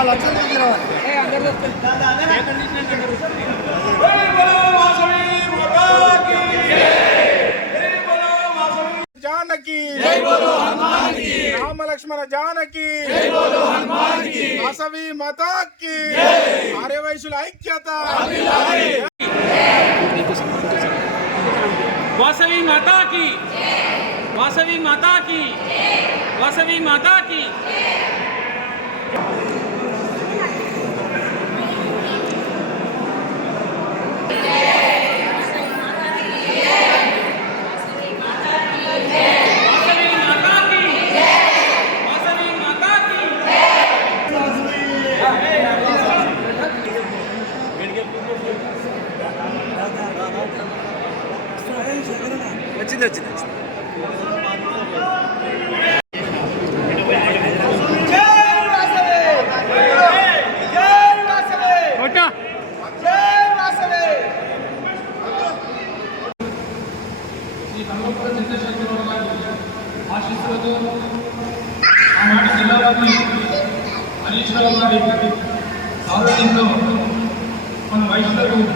లక్షల మంది రావాలి జానకి రామ లక్ష్మణ జానకి వాసవి మతాకి ఆర్యవైశ్యుల ఐక్యత వాసవి మాతా की వాసవి మాతా की వాసవి మాతా వచ్చింది వచ్చింది వచ్చింది. శ్రీ కల్వపుర చంద్రశేఖరరావు గారి ఆనాటి జిల్లాలోని హరీష్ గారి సారథ్యంలో మన వైష్ణవులు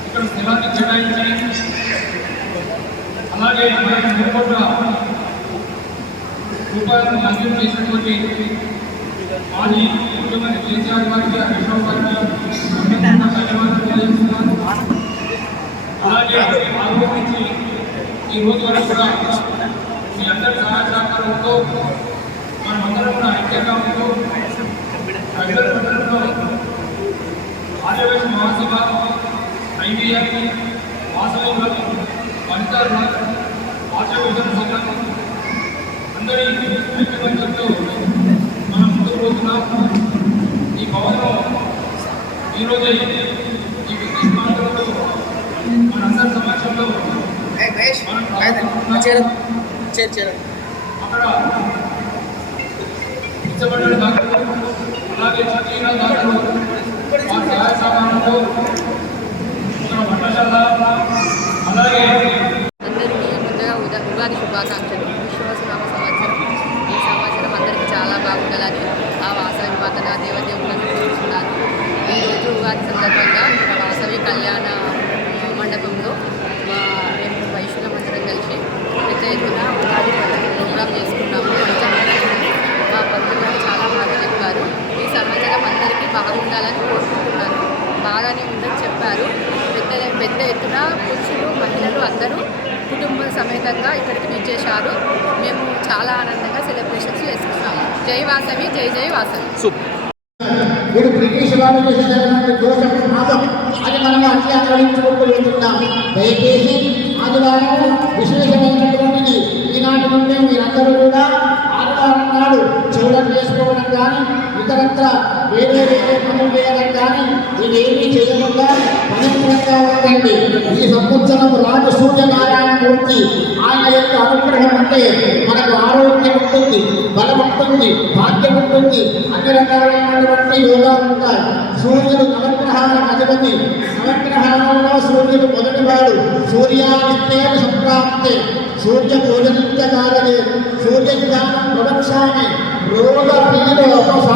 ఇక్కడ స్థలాన్ని కేటాయించి అలాగే మనకి మూడు కోట్ల రూపాయలను మంజూరు చేసినటువంటి మాజీ ముఖ్యమంత్రి కేసీఆర్ గారికి గారికి ధన్యవాదాలు తెలియజేస్తున్నాను అలాగే ఆరోపించి ఈ రోజు వరకు కూడా మీ అందరి సహాయ సహకారంతో మనమందరం కూడా ఐక్యంగా ఉంటూ ప్రజల పట్టణంలో ఆర్యవేశ మహాసభ ఐవీఆర్ వాసవి వనితా వాసవి విభజన సంఘం అందరి ఐక్యమత్యంతో మనం ముందుకు పోతున్నాం. ఈ భవనం ఈరోజే ఈ విద్యుత్ ప్రాంతంలో మనందరి సమాజంలో మనం అక్కడ ఇచ్చబడిన దాఖలు అలాగే చదివిన దాఖలు వారి సహాయ సహకారంతో ఇక్కడ వంటశాల అలాగే అందరికీ ముందుగా ఉద ఉగాది శుభాకాంక్షలు విశ్వాసనామ సంవత్సరం ఈ సంవత్సరం అందరికీ చాలా బాగుండాలని ఆ వాసవి మాత నా దేవదేవులను కోరుతున్నాను ఈరోజు ఉగాది సందర్భంగా ఇక్కడ వాసవి కళ్యాణ మండపంలో మా మేము వైశ్యుల మందిరం కలిసి పెద్ద ఎత్తున ఉగాది పద్ధతి ప్రోగ్రాం చేసుకున్నాము పంచమహాలక్ష్మి మా పంతులు గారు చాలా బాగా చెప్పారు ఈ సంవత్సరం బాగుండాలని కోరుకుంటున్నాను. బాగానే ఉందని చెప్పారు. పెద్ద పెద్ద ఎత్తున పురుషులు మహిళలు అందరూ కుటుంబ సమేతంగా ఇక్కడికి విచ్చేశారు. మేము చాలా ఆనందంగా సెలబ్రేషన్స్ చేసుకున్నాము. జై వాసవి జై జై వాసవి. వీడు బ్రిటిష్ వాళ్ళు చేసేటటువంటి దోషం పాపం అది మనం అన్ని అనుభవించుకుంటూ వెళ్తున్నాం. దయచేసి ఆదివారం విశేషమైనటువంటిది ఈనాటి నుండి మీరందరూ కూడా ఆదివారం నాడు చెవులను వేసుకోవడం కానీ ఇతరత్ర వేరే వేరే పనులు చేయడం కానీ ఇవేమీ చేయకుండా పవిత్రంగా ఉండండి. ఈ సంవత్సరం రాజు సూర్యనారాయణ మూర్తి ఆయన యొక్క అనుగ్రహం అంటే మనకు ఆరోగ్యం ఉంటుంది బలం ఉంటుంది భాగ్యం ఉంటుంది. అన్ని రకాలైనటువంటి యోగాలు ఉంటాయి. సూర్యుడు నవగ్రహాల అధిపతి. నవగ్రహాలలో సూర్యుడు మొదటివాడు సూర్యాదిత్యే సంప్రాప్తే. సూర్య భోజనిత్యకాలే సూర్యజ్ఞానం ప్రవక్షామి రోగ పీడోపశాంతయే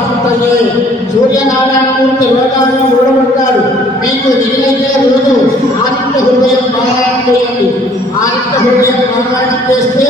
సూర్యనారాయణమూర్తి లోకాలను చూడబడతాడు మీకు వీలైతే రోజు ఆదిత్య హృదయం పారాయణ చేయండి. ఆదిత్య హృదయం పారాయణ చేస్తే